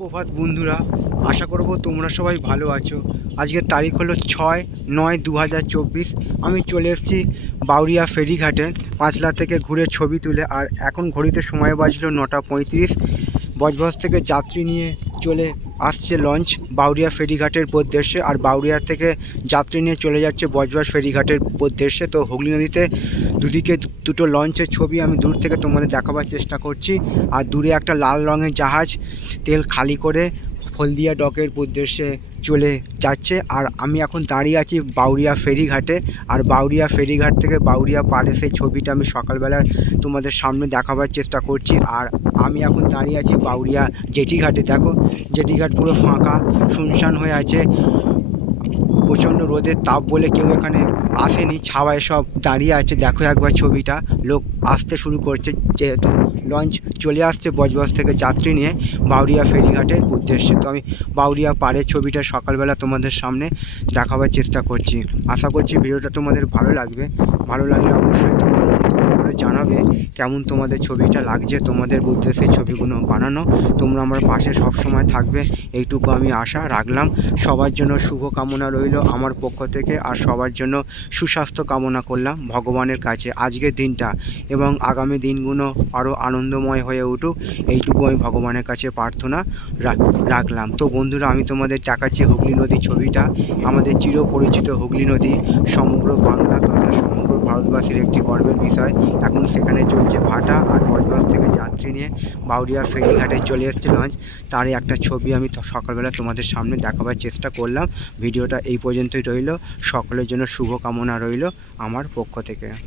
প্রভাত বন্ধুরা, আশা করব তোমরা সবাই ভালো আছো। আজকের তারিখ হলো ছয় নয় দু আমি চলে এসেছি বাউরিয়া ফেরিঘাটে, পাঁচলা থেকে ঘুরে ছবি তুলে। আর এখন ঘড়িতে সময় বাজলো নটা পঁয়ত্রিশ। বজবজ থেকে যাত্রী নিয়ে চলে আসছে লঞ্চ বাউরিয়া ফেরিঘাটের উদ্দেশ্যে আর বাউরিয়া থেকে যাত্রী নিয়ে চলে যাচ্ছে বজবাস ফেরিঘাটের উদ্দেশ্যে। তো হুগলি নদীতে দুদিকে দুটো লঞ্চের ছবি আমি দূর থেকে তোমাদের দেখাবার চেষ্টা করছি। আর দূরে একটা লাল রঙের জাহাজ, তেল খালি করে হলদিয়া ডকের উদ্দেশ্যে চলে যাচ্ছে। আর আমি এখন দাঁড়িয়ে আছি বাউরিয়া ফেরিঘাটে। আর বাউরিয়া ফেরিঘাট থেকে বাউরিয়া পাড়ে সেই ছবিটা আমি সকালবেলা তোমাদের সামনে দেখাবার চেষ্টা করছি। আর আমি এখন দাঁড়িয়ে আছি বাউরিয়া জেটিঘাটে। দেখো, জেটিঘাট পুরো ফাঁকা, শুনশান হয়ে আছে। প্রচণ্ড রোদের তাপ বলে কেউ এখানে আসেনি। ছাওয়ায় সব দাঁড়িয়ে আছে। দেখো একবার ছবিটা। লোক আসতে শুরু করছে যেহেতু লঞ্চ চলে আসছে বজবজ থেকে যাত্রী নিয়ে বাউরিয়া ফেরিঘাটের উদ্দেশ্যে। তো আমি বাউরিয়া পাড়ের ছবিটা সকালবেলা তোমাদের সামনে দেখাবার চেষ্টা করছি। আশা করছি ভিডিওটা তোমাদের ভালো লাগবে। ভালো লাগলে অবশ্যই তোমরা মন্তব্য করে জানাবে কেমন তোমাদের ছবিটা লাগছে, তোমাদের উদ্দেশ্যে ছবিগুলো বানানো। তোমরা আমার পাশে সব সময় থাকবে, এইটুকু আমি আশা রাখলাম। সবার জন্য শুভ কামনা রইল আমার পক্ষ থেকে আর সবার জন্য সুস্বাস্থ্য কামনা করলাম ভগবানের কাছে। আজকের দিনটা এবং আগামী দিনগুলো আরও আনন্দময় হয়ে উঠুক, এইটুকু আমি ভগবানের কাছে প্রার্থনা রাখলাম। তো বন্ধুরা, আমি তোমাদের দেখাচ্ছি হুগলি নদীর ছবিটা। আমাদের চিরপরিচিত হুগলি নদী সমগ্র বাংলা তথা সমগ্র ভারতবাসীর একটি গর্বের বিষয়। এখন সেখানে চলছে ভাটা আর বজবাস থেকে যাত্রী নিয়ে বাউরিয়া ফেরিঘাটে চলে এসছে লঞ্চ তারই একটা ছবি আমি সকালবেলা তোমাদের সামনে দেখাবার চেষ্টা করলাম। ভিডিওটা এই পর্যন্তই রইল। সকলের জন্য শুভকামনা রইল আমার পক্ষ থেকে।